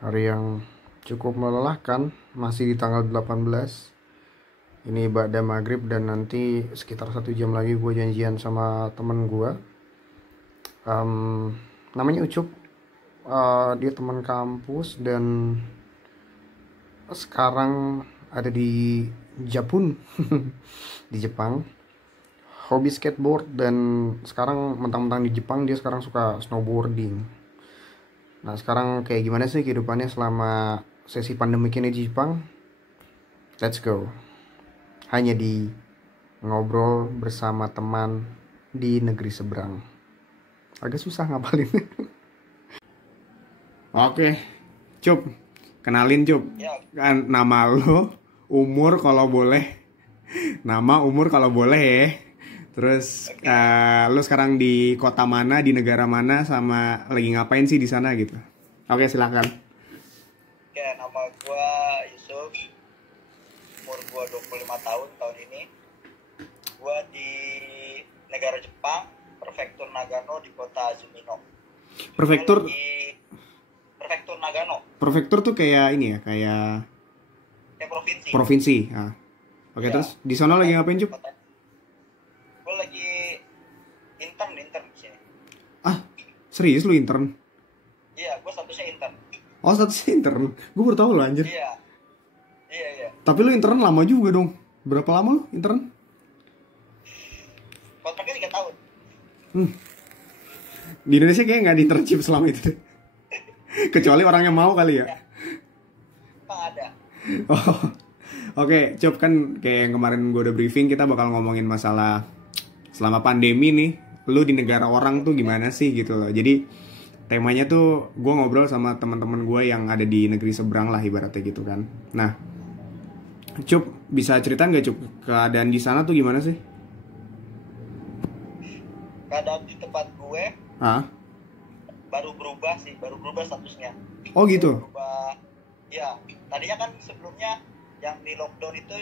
Hari yang cukup melelahkan, masih di tanggal 18. Ini ba'da maghrib dan nanti sekitar 1 jam lagi gue janjian sama temen gue. Namanya Ucup. Dia teman kampus dan sekarang ada di Japun, di Jepang. Hobi skateboard dan sekarang mentang-mentang di Jepang dia sekarang suka snowboarding. Nah sekarang kayak gimana sih kehidupannya selama sesi pandemik ini di Jepang? Let's go. Hanya di ngobrol bersama teman di negeri seberang. Agak susah ngapalin. Oke, Cup. Kenalin Cup. Ya, Kan nama lo, umur kalau boleh. Nama, umur kalau boleh ya. Terus oke. lo sekarang di kota mana, di negara mana, sama lagi ngapain sih di sana gitu. Oke, silakan. Oke, nama gua Yusuf. Umur gua 25 tahun ini. Gua di negara Jepang, Prefektur Nagano di kota Azumino. Prefektur, Gua di Prefektur Nagano, prefektur tuh kayak ini ya, kayak kayak provinsi. provinsi. Ah. Oke, Ya, terus di sana lagi ngapain Cup? kota. Gua lagi intern di sini. Ah, serius lu intern? Iya, gua statusnya intern. Oh, statusnya intern. Gue baru tahu lo anjir. Iya, iya. Tapi lu intern lama juga dong. Berapa lama lu intern? Kontraknya 3 tahun. Di Indonesia kayak nggak di internship selama itu. Kecuali orangnya mau kali ya. Ya, Bang ada. Oh, oke, Cop, kan kayak yang kemarin gue udah briefing, kita bakal ngomongin masalah selama pandemi nih, lu di negara orang tuh gimana sih gitu loh. Jadi temanya tuh gue ngobrol sama teman-teman gue yang ada di negeri seberang lah ibaratnya gitu kan. Nah, Cup, bisa cerita nggak Cup, keadaan di sana tuh gimana sih? Keadaan di tempat gue Ah, baru berubah statusnya. oh gitu. Berubah. Ya, tadinya kan sebelumnya yang di lockdown itu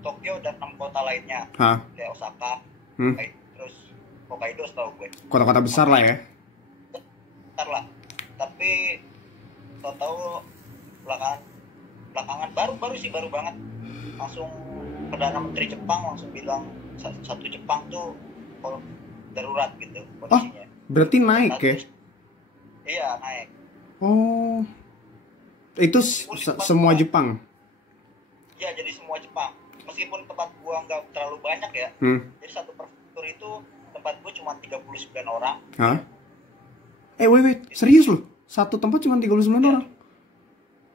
Tokyo dan 6 kota lainnya, Hah? kayak Osaka, Hmm? terus Hokkaido setahu gue. Kota-kota besar lah ya. Bentar lah. Tapi tahu-tahu belakangan baru banget langsung Perdana Menteri Jepang langsung bilang satu Jepang tuh kalau darurat gitu kondisinya. Berarti naik ya? Iya, naik. Oh, itu semua Jepang. Ya, jadi semua Jepang. Meskipun tempat gua nggak terlalu banyak ya. Hmm. Jadi satu prefektur itu tempat gua cuma 39 orang. Hah? Wait, serius lu? Satu tempat cuma 39 Ya, orang?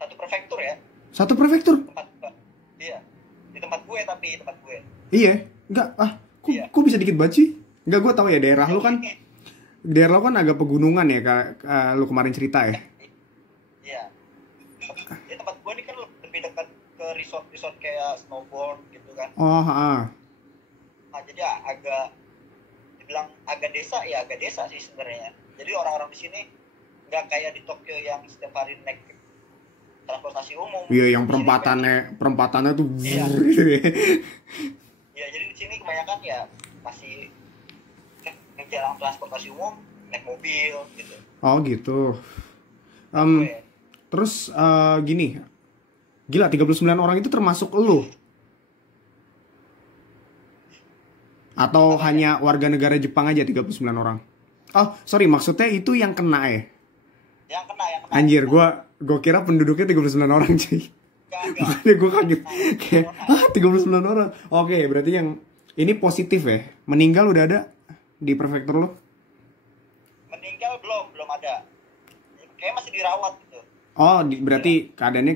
satu prefektur ya. Satu prefektur? Tempat gua. Iya. Di tempat gue tapi tempat gue. Iya, enggak, Iya. kok bisa dikit banget sih? Enggak, gue tahu ya daerah lu kan agak pegunungan ya, lu kemarin cerita ya. Iya. Ya, tempat gue ini kan lebih dekat ke resort kayak snowboard gitu kan. Oh, ah. Nah, jadi dibilang agak desa sih sebenarnya. Jadi orang-orang di sini nggak kayak di Tokyo yang setiap hari naik transportasi umum. Iya, yang Di sini perempatannya tuh Iya. gitu ya. Ya, jadi di sini kebanyakan ya masih naik jalan transportasi umum, naik mobil gitu. Oh, gitu. Gue, Terus gini. Gila, 39 orang itu termasuk lu? Atau hanya warga negara Jepang aja 39 orang? Oh, sorry, maksudnya itu yang kena ya? yang kena. Anjir, gua kira penduduknya 39 orang, cuy. Enggak. Makanya gue kaget. Kayak, 39 orang. Oke, berarti yang ini positif ya? Meninggal udah ada di prefektur lo? Meninggal belum ada. Kayak masih dirawat gitu. Oh, berarti keadaannya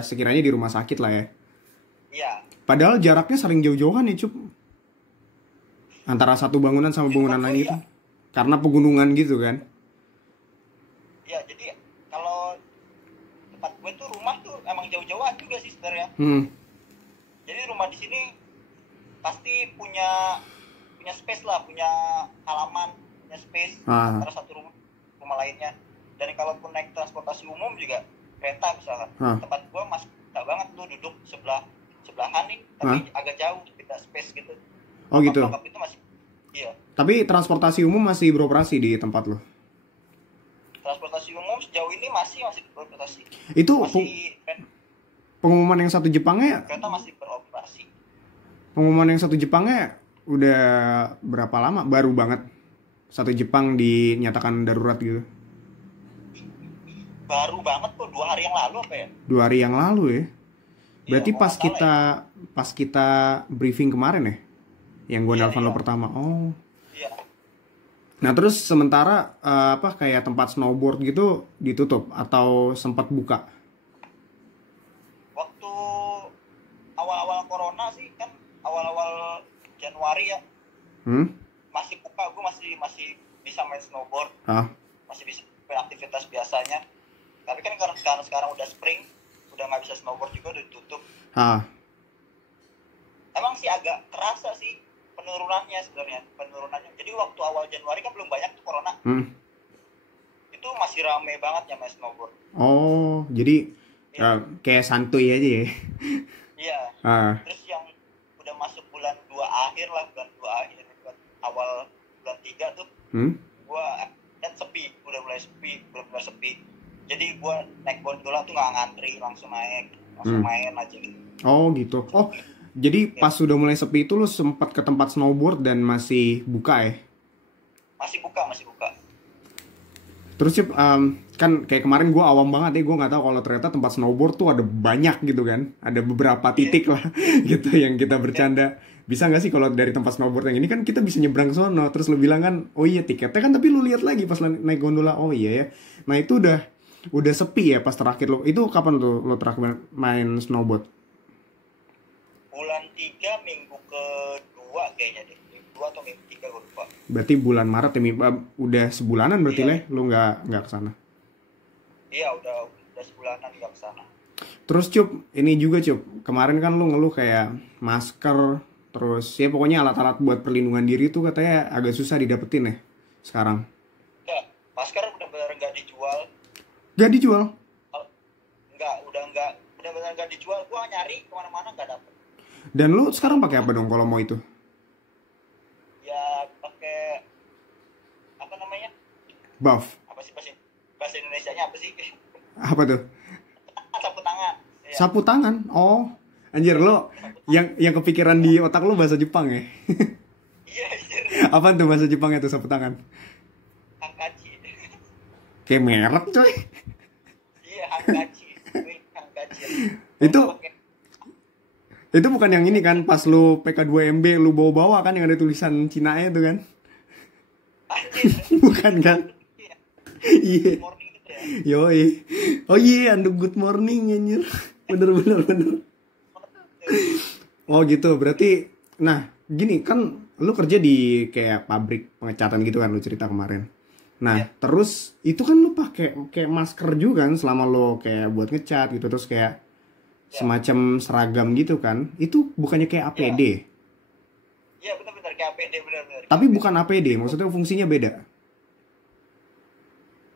sekiranya di rumah sakit lah ya? Iya. Padahal jaraknya saling jauh-jauhan ya, Cup. Antara satu bangunan sama bangunan lain itu. Karena pegunungan gitu kan? Ya, jadi kalau tempat gue tuh rumah tuh emang jauh-jauhan juga sih sebenarnya. Jadi rumah di sini pasti punya space lah, punya halaman, punya space antara satu rumah lainnya. Dan kalaupun naik transportasi umum juga kereta misalkan, tempat gue masih tak banget tuh duduk sebelahan nih, tapi agak jauh, beda space gitu. Oh gitu. Itu masih, iya. Tapi transportasi umum masih beroperasi di tempat lo? Transportasi umum sejauh ini masih beroperasi. Itu masih pengumuman yang satu Jepangnya, kereta masih beroperasi. pengumuman yang satu Jepangnya udah berapa lama? Baru banget satu Jepang dinyatakan darurat gitu. Baru banget tuh 2 hari yang lalu apa ya? 2 hari yang lalu ya. Berarti Iya, pas kita briefing kemarin ya, yang gue nelfon lo pertama. Oh. Iya. Nah terus sementara kayak tempat snowboard gitu ditutup atau sempat buka? Waktu awal-awal corona sih kan, awal-awal Januari ya, masih buka, gue masih bisa main snowboard, masih bisa beraktivitas biasanya. Tapi kan karena sekarang udah spring, udah nggak bisa snowboard juga, udah ditutup. Emang sih agak terasa sih penurunannya sebenarnya. Jadi waktu awal Januari kan belum banyak tuh corona. Itu masih rame banget yang main snowboard. Oh, jadi kayak santuy aja ya. Iya. Terus yang udah masuk bulan 2 akhir lah, bulan awal bulan 3 tuh, gua kan sepi, udah mulai sepi. Jadi gua naik gondola tuh nggak ngantri, langsung main aja gitu. Oh gitu. Oh, jadi pas sudah mulai sepi itu lu sempat ke tempat snowboard dan masih buka ya? Masih buka. Terus kan kayak kemarin gue awam banget ya, gue nggak tahu kalau ternyata tempat snowboard tuh ada banyak gitu kan, ada beberapa titik lah gitu yang kita bercanda. Bisa nggak sih kalau dari tempat snowboard yang ini kan kita bisa nyebrang sono, terus lu bilang kan, oh iya tiketnya kan, tapi lu lihat lagi pas naik gondola, oh iya ya. Nah itu udah sepi ya pas terakhir lo. Itu kapan tuh lo terakhir main snowboard? Bulan 3 minggu kedua kayaknya deh. Minggu 2 atau minggu 3 gue lupa. Berarti bulan Maret ya, udah sebulanan berarti lah lo nggak kesana. Iya, udah sebulanan nggak kesana. Terus Cup, ini juga Cup, kemarin kan lo ngeluh kayak masker, terus ya pokoknya alat-alat buat perlindungan diri tuh katanya agak susah didapetin ya sekarang. Ya, masker benar-benar nggak dijual. Gak dijual? Udah benar-benar nggak dijual. Gua nyari kemana-mana nggak dapet. Dan lu sekarang pakai apa dong kalau mau itu? Ya pakai apa namanya? Buff. Apa sih bahasa Indonesianya apa sih? Apa tuh? Sapu tangan. Ya. Sapu tangan. Oh, anjir lo yang kepikiran di otak lo bahasa Jepang ya? Iya. Apaan tuh bahasa Jepangnya tuh sapu tangan? Hankachi. Kayak merek coy. Iya, Hankachi. Itu bukan yang ini kan, pas lu PK2MB lu bawa-bawa kan yang ada tulisan Cina-nya itu kan? Bukan kan? Iya. Yoi. Oh iya, and good morning anjir. Bener. Oh gitu, berarti nah, gini kan lu kerja di kayak pabrik pengecatan gitu kan, lu cerita kemarin. Nah, terus itu kan lu pakai kayak masker juga kan selama lu kayak buat ngecat gitu, terus kayak semacam seragam gitu kan. Itu bukannya kayak APD? Iya, benar-benar kayak APD, benar-benar. Tapi bukan APD, maksudnya fungsinya beda.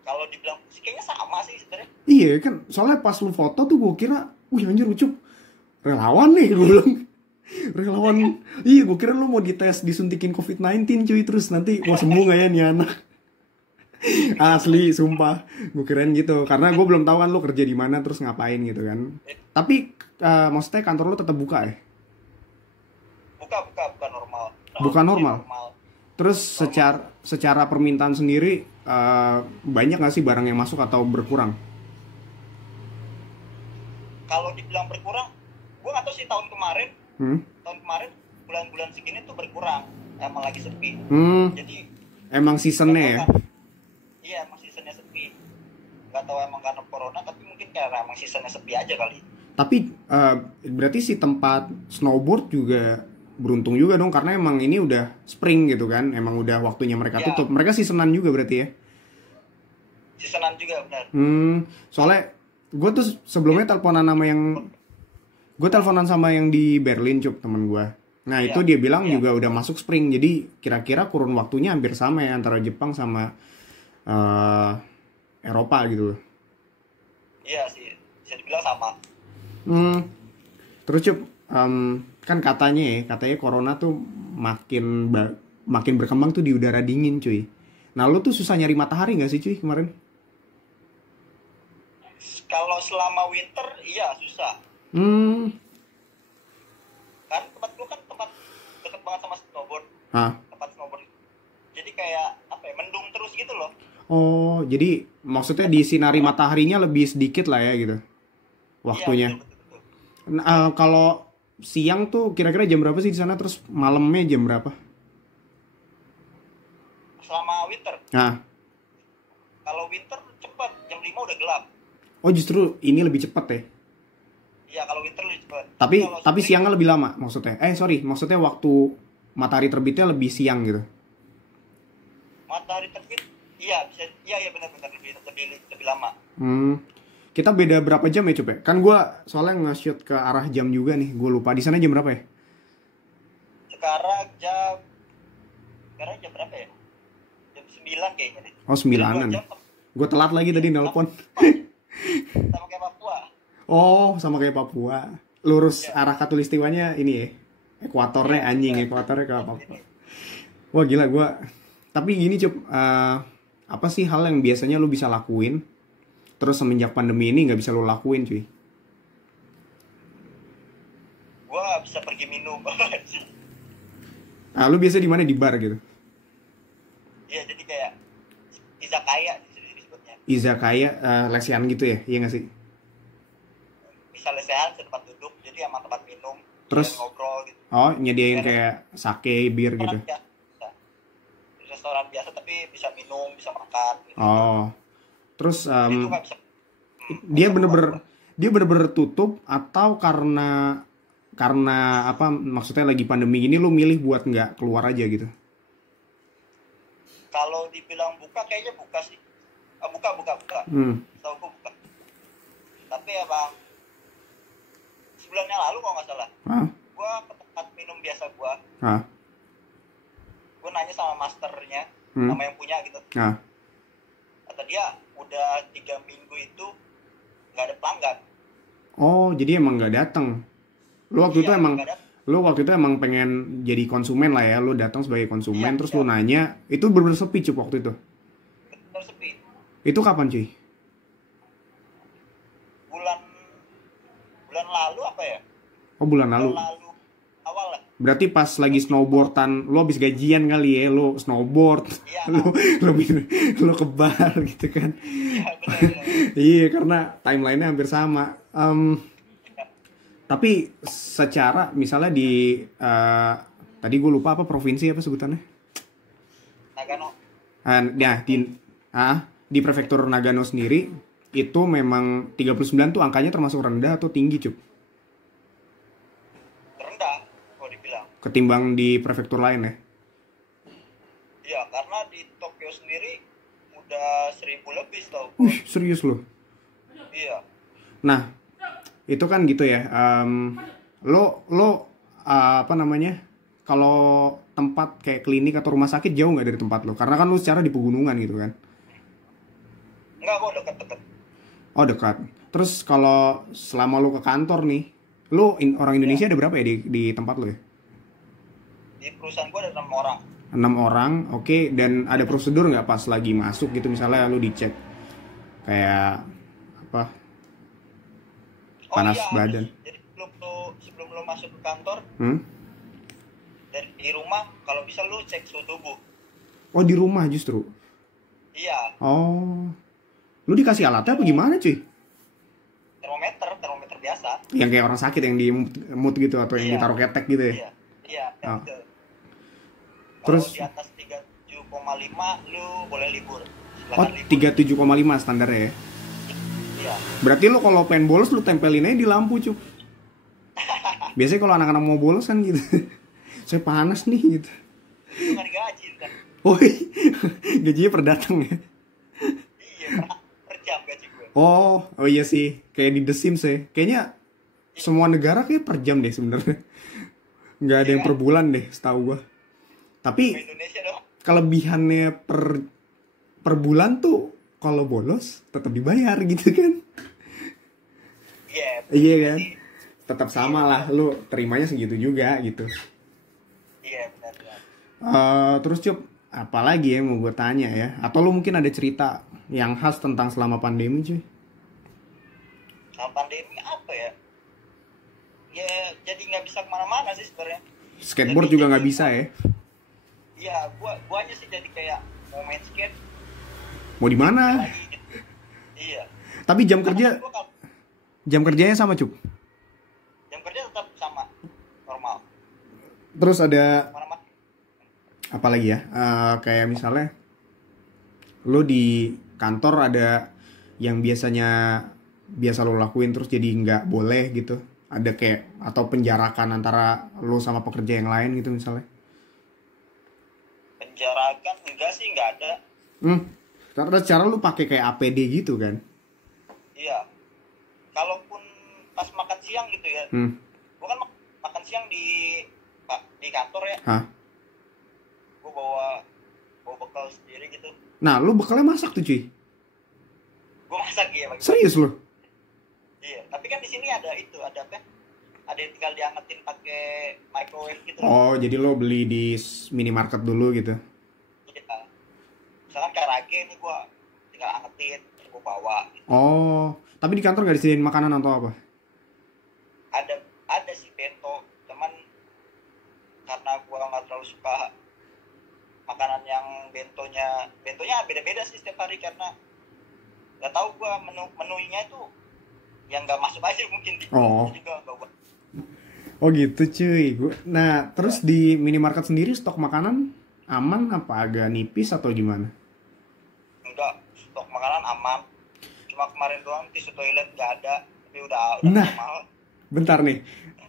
Kalau dibilang kayaknya sama sih sebenarnya. Iya kan, soalnya pas lu foto tuh gue kira, wih anjir Ucup, relawan nih gue bilang. Relawan. Iya, gue kira lu mau dites disuntikin COVID-19 cuy, terus nanti mau sembuh gak ya nih anak. Asli, sumpah, gue kirain gitu. Karena gue belum tahu kan lo kerja di mana terus ngapain gitu kan. Tapi maksudnya kantor lo tetap buka ya? Buka normal. Bukan normal. Terus secara permintaan sendiri banyak nggak sih barang yang masuk atau berkurang? Kalau dibilang berkurang, gue nggak tahu sih tahun kemarin. Tahun kemarin bulan-bulan segini tuh berkurang, emang lagi sepi. Jadi emang seasonnya ya? Iya, emang seasonnya sepi. Gak tahu emang karena corona, tapi mungkin karena emang seasonnya sepi aja kali. Tapi berarti si tempat snowboard juga beruntung juga dong, karena emang ini udah spring gitu kan, emang udah waktunya mereka tutup. Mereka seasonan juga berarti ya? Seasonan juga, benar. Soalnya gue tuh sebelumnya teleponan sama yang di Berlin, Cup, temen gue. Nah itu dia bilang juga udah masuk spring, jadi kira-kira kurun waktunya hampir sama ya antara Jepang sama Eropa gitu. Iya sih, bisa dibilang sama. Terus Cup, kan katanya corona tuh makin berkembang tuh di udara dingin cuy. Nah lu tuh susah nyari matahari nggak sih cuy kemarin? Kalau selama winter iya susah. Kan tempat gue kan tempat deket banget sama snowboard. Tempat snowboard. Jadi kayak apa ya, mendung terus gitu loh. Oh, jadi maksudnya di sinari mataharinya lebih sedikit lah ya gitu waktunya. Iya, betul. Kalau siang tuh kira-kira jam berapa sih di sana, terus malamnya jam berapa? Selama winter. Kalau winter cepat, jam 5 udah gelap. Oh, justru ini lebih cepat ya? Iya, kalau winter lebih cepat. Tapi siangnya lebih lama maksudnya. Maksudnya waktu matahari terbitnya lebih siang gitu. Matahari terbit, iya bisa, iya benar-benar lebih lama. Kita beda berapa jam ya, Cup? Kan gue soalnya nge-shoot ke arah jam juga nih. Gue lupa di sana jam berapa ya? Sekarang jam berapa ya? Jam 9 kayaknya deh. Oh, 9-an. Gue telat lagi tadi nelpon. Sama kayak Papua. Oh, sama kayak Papua. Lurus arah khatulistiwanya ini ya. Ekuatornya ekuatornya ke Papua. Wah, gila gue. Tapi gini, Cup, apa sih hal yang biasanya lu bisa lakuin terus semenjak pandemi ini nggak bisa lu lakuin, cuy? Gue bisa pergi minum. Lu biasa di mana, di bar gitu? Iya, jadi kayak izakaya disebutnya. Izakaya, lesehan gitu ya? Iya nggak sih? Bisa lesehan, tempat duduk, jadi sama tempat minum, terus ngobrol gitu. Oh, nyediain kayak sake, bir gitu? Ya, restoran biasa tapi bisa minum, bisa makan gitu. Oh, terus itu nggak bisa. dia bener-bener tutup atau karena apa, maksudnya lagi pandemi gini lu milih buat nggak keluar aja gitu? Kalau dibilang buka, kayaknya buka sih. Buka. Tahu gue buka. Tapi ya bang, sebulan yang lalu kalau nggak salah, gue ke tempat minum biasa gue. Gue nanya sama masternya, sama yang punya gitu. Kata dia udah 3 minggu itu nggak ada pelanggan. Oh, jadi emang nggak datang. Lu waktu itu emang pengen jadi konsumen lah ya, lu datang sebagai konsumen, terus lu nanya, itu bener-bener sepi, Cup, waktu itu? Bener sepi. Itu kapan, cuy? Bulan lalu apa ya? Oh, bulan lalu. Awal lah. Berarti pas lagi snowboardan, lu habis gajian kali ya, lu snowboard, lu ke bar gitu kan? Iya, benar. Iya, karena timelinenya hampir sama. Tapi secara misalnya di tadi gue lupa apa provinsi apa sebutannya? Nagano. Di prefektur Nagano sendiri itu memang 39 tuh angkanya termasuk rendah atau tinggi, Cup? Rendah, kalau dibilang. Ketimbang di prefektur lain ya? Iya, karena di Tokyo sendiri udah 1000 lebih tau. Serius loh? Iya. Nah, itu kan gitu ya. Lo apa namanya? Kalau tempat kayak klinik atau rumah sakit jauh nggak dari tempat lo? Karena kan lo secara di pegunungan gitu kan? Enggak, kok deket-deket. Oh, dekat. Terus kalau selama lo ke kantor nih, lo orang Indonesia ada berapa ya di tempat lo ya? Di perusahaan gue ada 6 orang. 6 orang, oke. Dan ada prosedur nggak pas lagi masuk gitu, misalnya lo dicek kayak apa? Panas badan. Jadi sebelum lo masuk ke kantor, dari di rumah kalau bisa lo cek suhu tubuh. Oh, di rumah justru? Iya. Oh, lu dikasih alatnya apa gimana, cuy? Termometer biasa. Yang kayak orang sakit yang di mood gitu atau yang ditaruh ketek gitu ya? Iya. Betul. Terus kalau di atas 37,5 lu boleh libur. Oh, 37,5 standarnya ya? Iya. Berarti lu kalau pengen bolos lu tempelin aja di lampu, Cup. Biasanya kalau anak-anak mau bolos kan gitu. Saya panas nih gitu. Itu nggak digaji kan? Oh, gajinya per datang ya? Iya, per jam gaji gue. Oh iya sih, kayak di The Sims ya. Kayaknya semua negara kayak per jam deh sebenarnya. Nggak ada yang per bulan deh, setahu gue. Tapi kelebihannya per bulan tuh kalau bolos tetap dibayar gitu kan? Iya kan? Tetap sama lah, lu terimanya segitu juga gitu. Iya benar. Terus Cup, apalagi ya mau gue tanya ya? Atau lu mungkin ada cerita yang khas tentang selama pandemi, cuy? Sama pandemi apa ya? Ya jadi nggak bisa kemana-mana sih sebenarnya. Skateboard juga nggak bisa ya? Iya, guanya sih jadi kayak mau main skate. Mau di mana? Gitu. Iya. Tapi jam kerjanya sama Cup. Jam kerja tetap sama normal. Terus ada Mana-mana. apa lagi ya? Kayak misalnya lo di kantor ada yang biasa lo lakuin terus jadi nggak boleh gitu. Ada kayak atau penjarakan antara lo sama pekerja yang lain gitu misalnya. Penjarakan enggak sih, nggak ada. Karena secara lu pakai kayak APD gitu kan? Iya. Kalaupun pas makan siang gitu ya. Gua kan makan siang di kantor ya. Hah? Gua bawa bekal sendiri gitu. Nah, lu bekalnya masak tuh cuy? Gua masak ya. Serius lu? Iya. Tapi kan di sini ada apa? Ada yang tinggal diangetin pakai microwave gitu. Oh, jadi lo beli di minimarket dulu gitu? Iya. Misalkan karage ini gua tinggal angetin, gua bawa. Gitu. Oh, tapi di kantor nggak disediain makanan atau apa? Ada sih bento, cuman karena gua nggak terlalu suka makanan yang bentonya beda-beda sih setiap hari karena nggak tahu gua menunya itu yang nggak masuk aja mungkin di jadi gua nggak buat. Oh gitu cuy. Nah terus di minimarket sendiri stok makanan aman apa agak nipis atau gimana? Enggak, stok makanan aman. Cuma kemarin doang tisu toilet nggak ada, tapi udah nah, normal. Bentar nih.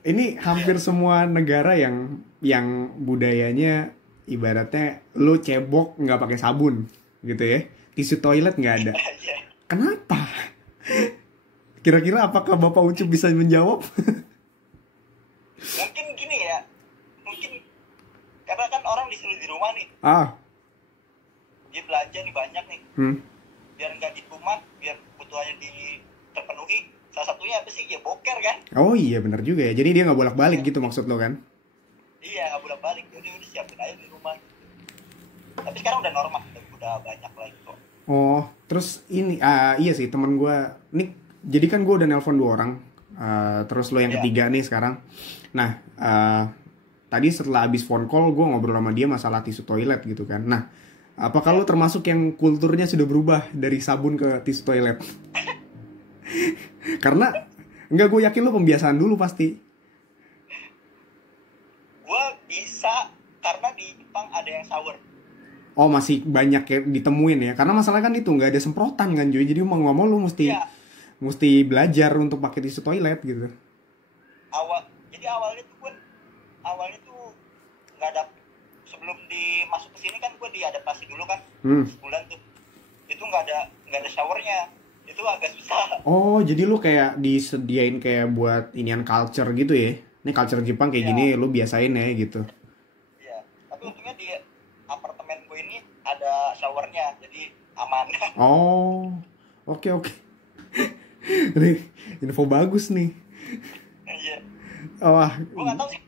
Ini hampir semua negara yang budayanya ibaratnya lo cebok nggak pakai sabun gitu ya. Tisu toilet nggak ada. Kenapa? Kira-kira apakah Bapak Ucup bisa menjawab? Mungkin gini ya, mungkin karena kan orang disuruh di rumah nih. Dia belanja nih banyak nih. Biar nggak di rumah, biar kebutuhannya terpenuhi. Salah satunya apa sih? Ya boker kan? Oh iya benar juga ya. Jadi dia nggak bolak-balik gitu maksud lo kan? Iya nggak bolak-balik. Jadi udah siapin aja di rumah. Tapi sekarang udah normal, udah banyak lagi kok. Oh, terus ini iya sih teman gue. Nih, jadi kan gue udah nelpon 2 orang. Terus lo yang ketiga nih sekarang. Nah, tadi setelah abis phone call gue ngobrol sama dia masalah tisu toilet gitu kan. Nah, apakah lo termasuk yang kulturnya sudah berubah dari sabun ke tisu toilet? Karena enggak, gue yakin lo pembiasaan dulu pasti. Gue bisa karena di Jepang ada yang shower. Oh, masih banyak yang ditemuin ya. Karena masalah kan itu nggak ada semprotan kan Joy. Jadi mau ngomong lo mesti belajar untuk pakai tisu toilet gitu. Jadi awalnya tuh nggak ada, sebelum masuk ke sini kan gue diadaptasi dulu kan sebulan tuh, itu nggak ada showernya, itu agak susah. Oh jadi lu kayak disediain kayak buat inian culture gitu ya, ini culture Jepang kayak gini lu biasain ya gitu. Iya, tapi untungnya di apartemen gue ini ada showernya jadi aman. Oh oke. Nih info bagus nih. Iya. Wah. Gue nggak tahu sih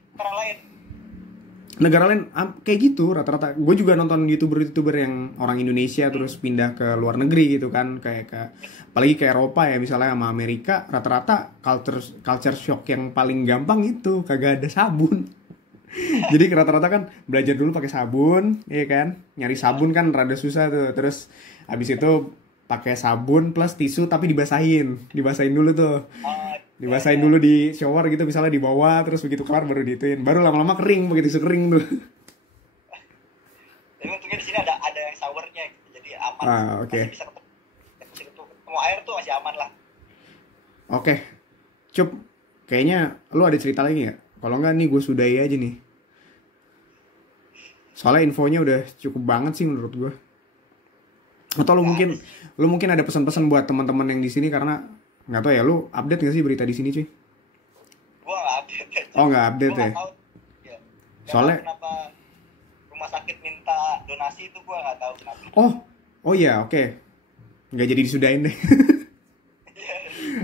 negara lain kayak gitu rata-rata. Gue juga nonton youtuber yang orang Indonesia terus pindah ke luar negeri gitu kan, apalagi ke Eropa ya misalnya sama Amerika, rata-rata culture shock yang paling gampang itu kagak ada sabun. Jadi rata-rata kan belajar dulu pakai sabun, ya kan, nyari sabun kan rada susah tuh, terus habis itu pakai sabun plus tisu tapi dibasahin dulu tuh. Dibasahin dulu di shower gitu misalnya di bawah, terus begitu kelar baru diituin, baru lama-lama kering pakai tisu kering tuh. Jadi untungnya di sini ada yang showernya gitu, jadi aman. Oke. Masih bisa ketemu air tuh masih aman lah. Oke. Cup, kayaknya lu ada cerita lagi nggak? Kalau nggak nih gue sudahi aja nih. Soalnya infonya udah cukup banget sih menurut gue. Atau lu mungkin ada pesan-pesan buat teman-teman yang di sini, karena nggak tahu ya, lu update nggak sih berita di sini cuy? Gua nggak update. Oh nggak update ya? Ya. Soalnya kenapa rumah sakit minta donasi itu gua nggak tahu kenapa. Oh iya oke. Nggak jadi disudahin deh.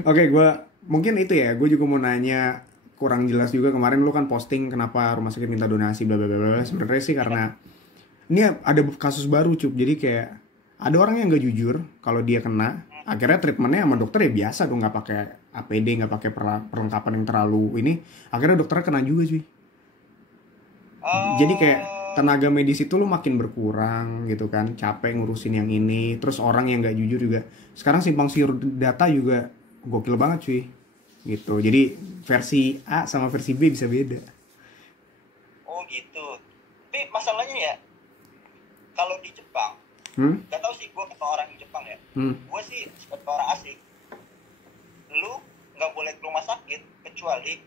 Oke, gue mungkin itu ya, gue juga mau nanya, kurang jelas juga kemarin lu kan posting kenapa rumah sakit minta donasi bla bla bla. Sebenarnya sih karena ini ada kasus baru Cup, jadi kayak ada orang yang nggak jujur kalau dia kena, akhirnya treatmentnya sama dokter ya biasa dong, nggak pakai APD, nggak pakai perlengkapan yang terlalu ini, akhirnya dokternya kena juga cuy. Jadi kayak tenaga medis itu lu makin berkurang gitu kan, capek ngurusin yang ini, terus orang yang nggak jujur juga. Sekarang simpang siur data juga gokil banget cuy, gitu. Jadi versi A sama versi B bisa beda. Oh gitu. Tapi masalahnya ya, kalau di Jepang, gak tau sih, gue ketemu orang di Jepang ya, gue sih sebagai orang asing, lu nggak boleh ke rumah sakit kecuali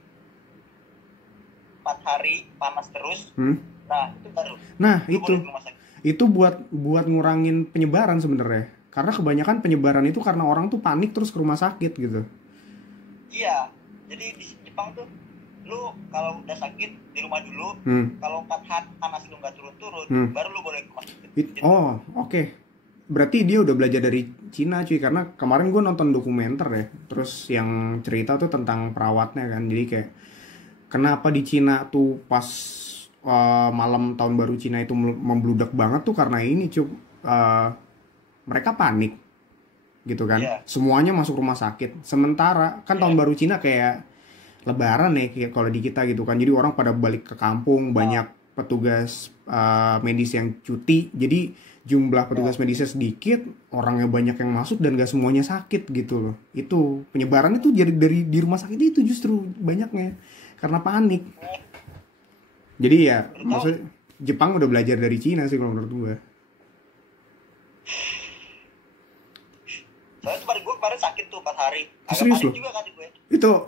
4 hari panas terus. Nah itu baru. Nah itu buat ngurangin penyebaran sebenarnya. Karena kebanyakan penyebaran itu karena orang tuh panik terus ke rumah sakit gitu. Iya, jadi di Jepang tuh lu kalau udah sakit di rumah dulu, kalau 4 hari panas lu nggak turun-turun, baru lu boleh ke rumah sakit. Gitu. Oh oke. Berarti dia udah belajar dari Cina cuy, karena kemarin gue nonton dokumenter ya, terus yang cerita tuh tentang perawatnya kan. Jadi kayak kenapa di Cina tuh pas malam tahun baru Cina itu membludak banget tuh karena ini cuy, mereka panik gitu kan. Semuanya masuk rumah sakit. Sementara kan tahun baru Cina kayak lebaran ya kayak kalau di kita gitu kan. Jadi orang pada balik ke kampung, banyak petugas medis yang cuti. Jadi jumlah petugas medisnya sedikit, orangnya banyak yang masuk dan gak semuanya sakit gitu loh. Itu penyebaran itu jadi dari di rumah sakit itu justru banyaknya karena panik. Jadi ya maksudnya Jepang udah belajar dari Cina sih kalau menurut gue. Soalnya kemarin sakit tuh 4 hari. Serius loh? Juga kan gue.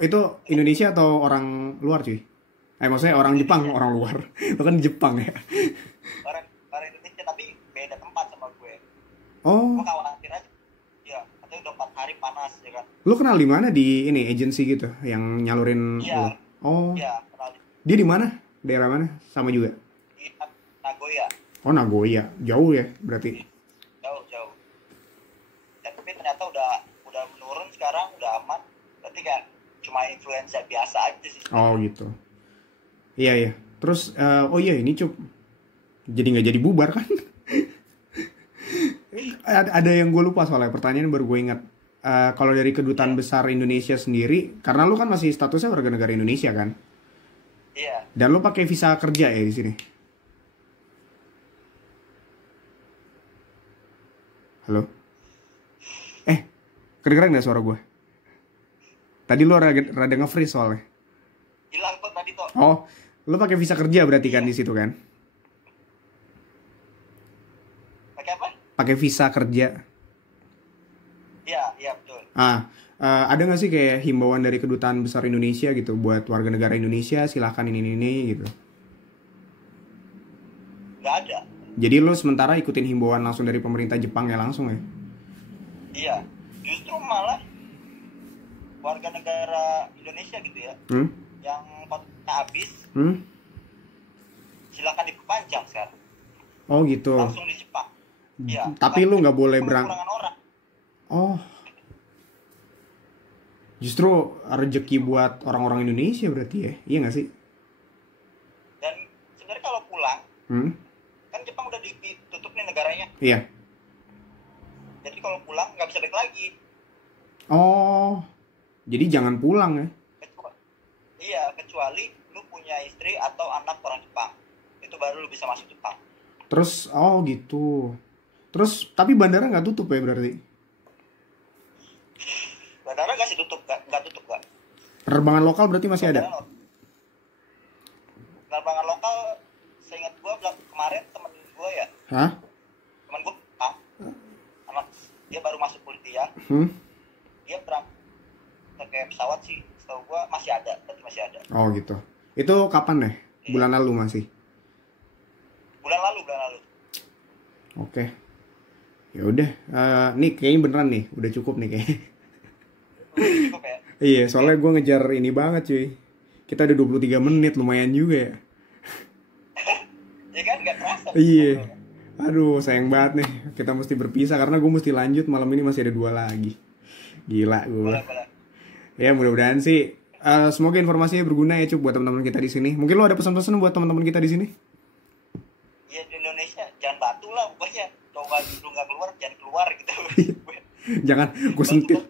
Itu Indonesia atau orang luar cuy? Maksudnya orang Jepang, orang luar. Itu kan di Jepang ya. Orang Indonesia tapi beda tempat sama gue. Oh. Gue khawatir aja. Ya, katanya udah 4 hari panas ya kan. Lu kenal di mana di ini agensi gitu yang nyalurin? Iya. Oh. Iya, kenal. Dia di mana? Daerah mana? Sama juga? Di Nagoya. Oh, Nagoya. Jauh ya berarti. Jauh. Ya, tapi ternyata udah menurun sekarang, udah aman. Berarti kan cuma influenza biasa aja sih. Oh, gitu. Iya. Terus ini Cup. Jadi nggak jadi bubar kan? ada yang gue lupa soalnya, pertanyaan baru gue ingat. Kalau dari kedutaan besar Indonesia sendiri, karena lu kan masih statusnya warga negara Indonesia kan? Iya. Dan lu pakai visa kerja ya di sini? Halo? Kedengeran nggak suara gue? Tadi lu rada nge-freeze soalnya. Hilang kok tadi toh. Oh, lu pakai visa kerja berarti kan di situ kan? Pakai apa? Pakai visa kerja. Iya betul. Ada nggak sih kayak himbauan dari kedutaan besar Indonesia gitu buat warga negara Indonesia silahkan ini gitu? Nggak ada. Jadi lu sementara ikutin himbauan langsung dari pemerintah Jepang ya langsung ya? Iya, justru malah warga negara Indonesia gitu ya, yang kontraknya habis, silakan diperpanjang sekarang. Oh gitu. Langsung di Jepang. Iya. Tapi lu nggak boleh berangkat. Oh. Justru rezeki buat orang-orang Indonesia berarti ya? Iya nggak sih? Dan sebenarnya kalau pulang, kan Jepang udah ditutup nih negaranya. Iya. Jadi kalau pulang nggak bisa balik lagi. Oh, jadi jangan pulang ya? Kecuali lu punya istri atau anak orang Jepang. Itu baru lu bisa masuk Jepang. Terus, oh gitu. Terus, tapi bandara nggak tutup ya berarti? Bandara nggak sih tutup, nggak tutup nggak. Penerbangan lokal berarti masih ada? Penerbangan lokal, seingat gue kemarin temen gue ya. Hah? Temen gue, anak dia baru masuk kuliah. Dia berangkat pakai pesawat sih, setahu gue masih ada. Oh gitu. Itu kapan nih? Bulan lalu masih? Bulan lalu. Oke. Ya udah, nih kayaknya beneran nih, udah cukup nih kayaknya. Cukup ya? Iya, soalnya gue ngejar ini banget cuy. Kita udah 23 menit, lumayan juga ya. Ya kan, gak terasa. Iya. Aduh, sayang banget nih. Kita mesti berpisah karena gue mesti lanjut, malam ini masih ada 2 lagi. Gila gue. Boleh. Ya mudah-mudahan sih semoga informasinya berguna ya Cuk buat teman-teman kita di sini. Mungkin lo ada pesan-pesan buat teman-teman kita di sini? Ya di Indonesia jangan batu lah pokoknya. Kalau lu nggak keluar jangan keluar gitu. Jangan gue sentil.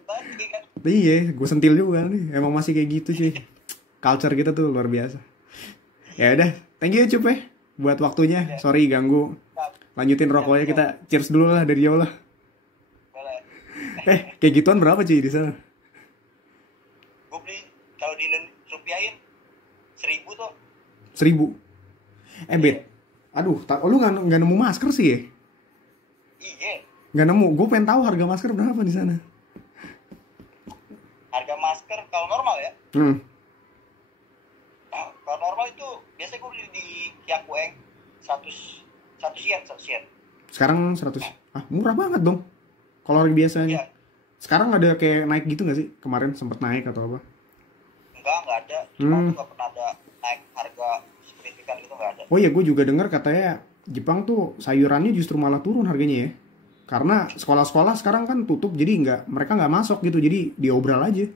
Iya, gue sentil juga nih. Emang masih kayak gitu sih. Culture kita tuh luar biasa. Ya udah, thank you Cup ya buat waktunya. Sorry ganggu. Lanjutin rokoknya, kita cheers dulu lah dari jauh lah. Kayak gituan berapa cuy di sana? Gue beli kalau di rupiahin 1.000 tuh. 1.000. Bet. Aduh, lu nggak nemu masker sih ya? Iya. Nggak nemu. Gue pengen tahu harga masker berapa di sana. Harga masker kalau normal ya? Nah, kalau normal itu biasanya gue beli di Kyakueng 100 yen. Sekarang 100. Murah banget dong. Kalau harga biasanya. Iya. Sekarang ada kayak naik gitu nggak sih? Kemarin sempat naik atau apa? Enggak ada. Jepang tuh nggak pernah ada naik harga signifikan gitu, nggak ada. Oh iya, gue juga dengar katanya Jepang tuh sayurannya justru malah turun harganya ya. Karena sekolah-sekolah sekarang kan tutup, jadi mereka nggak masuk gitu, jadi diobral aja.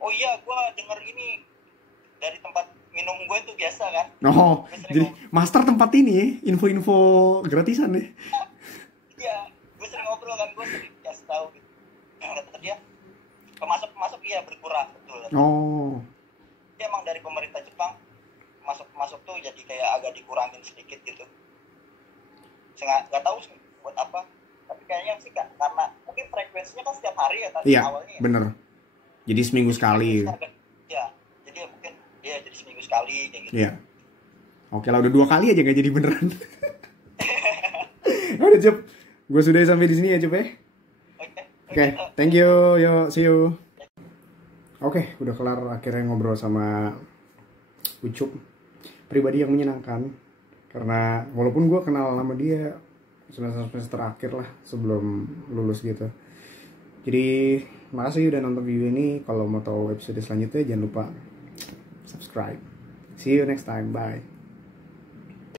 Oh iya, gue denger ini dari tempat minum gue tuh biasa kan. Oh, jadi master tempat ini ya, info-info gratisan ya. Iya, gue sering ngobrol kan, gue sering kasih tahu gitu. Kata dia, pemasok iya berkurang betul. Oh. Dia emang dari pemerintah Jepang masuk tuh jadi kayak agak dikurangin sedikit gitu. Saya nggak tahu buat apa, tapi kayaknya sih kan karena mungkin frekuensinya kan setiap hari ya tadi awalnya. Iya, bener. Jadi seminggu sekali. Iya, jadi mungkin jadi seminggu sekali kayak gitu. Iya. Oke lah, udah 2 kali aja nggak jadi beneran. Udah Cup, gue sudah sampai di sini ya Cup ya. Oke, thank you, yo, see you. Oke, udah kelar akhirnya ngobrol sama Ucup. Pribadi yang menyenangkan, karena walaupun gue kenal sama dia semester akhir lah sebelum lulus gitu. Jadi makasih udah nonton video ini. Kalau mau tahu episode selanjutnya jangan lupa subscribe. See you next time, bye.